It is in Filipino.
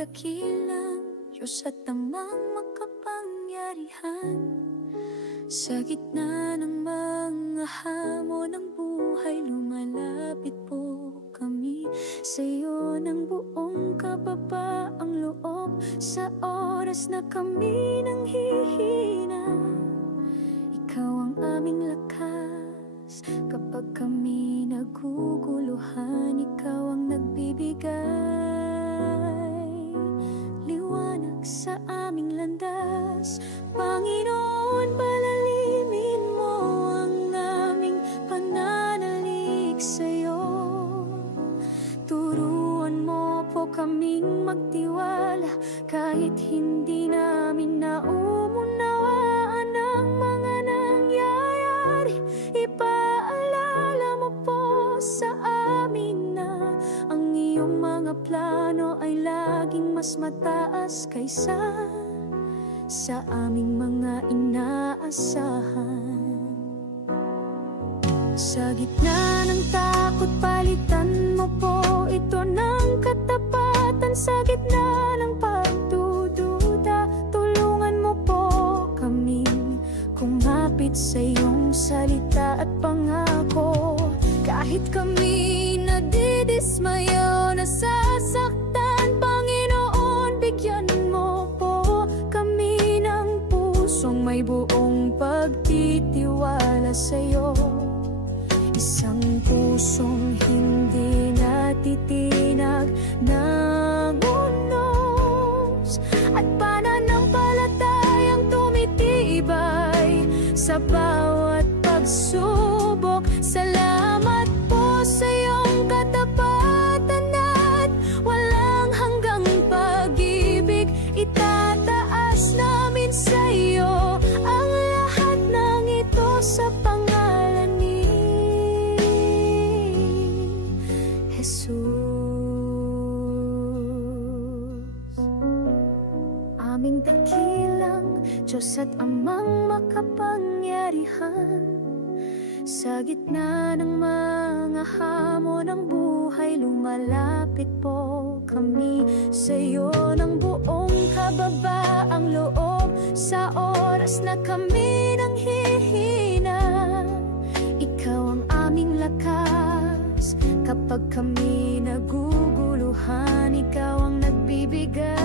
dakilang Diyos at Amang makapangyarihan. Sa gitna ng mga hamon ng buhay, lumalapit po kami sa iyo ng buong kababaang loob. Sa oras na kami nanghihina, ikaw ang aming lakas. Kapag kami naguguluhan, ikaw ang nagbibigay liwanag sa aming landas. Panginoon, palalimin mo ang aming pananalig sa iyo. Turuan mo po kaming magtiwala kahit hindi namin naunawaan ang mga nangyayari. Ipaalala mo po sa amin na ang iyong mga plano ay laging mas mataas kaysa sa aming mga inaasahan. Sa gitna ng takot, palitan mo po ito ng katapatan. Sa gitna ng pagdududa, tulungan mo po kaming kumapit sa iyong salita at pangako. Kahit kami nadidismayo, nasasaktan, Panginoon, bigyan mo po kami ng pusong may buong pagtitiwala sa iyo. Isang pusong hindi natitinag ng unos, at pananampalatayang tumitibay sa bawat pagsubok. Salamat po sa iyong katapatan at walang hanggang pag-ibig. Itataas namin sa iyo ang lahat ng ito sa pangalan ni Jesus. Aming dakilang Diyos at Amang makapangyarihan. Sa gitna ng mga hamon ng buhay, lumalapit po kami sa iyo ng buong kababaang loob. Sa oras na kami nanghihina, ikaw ang aming lakas. Kapag kami naguguluhan, ikaw ang nagbibigay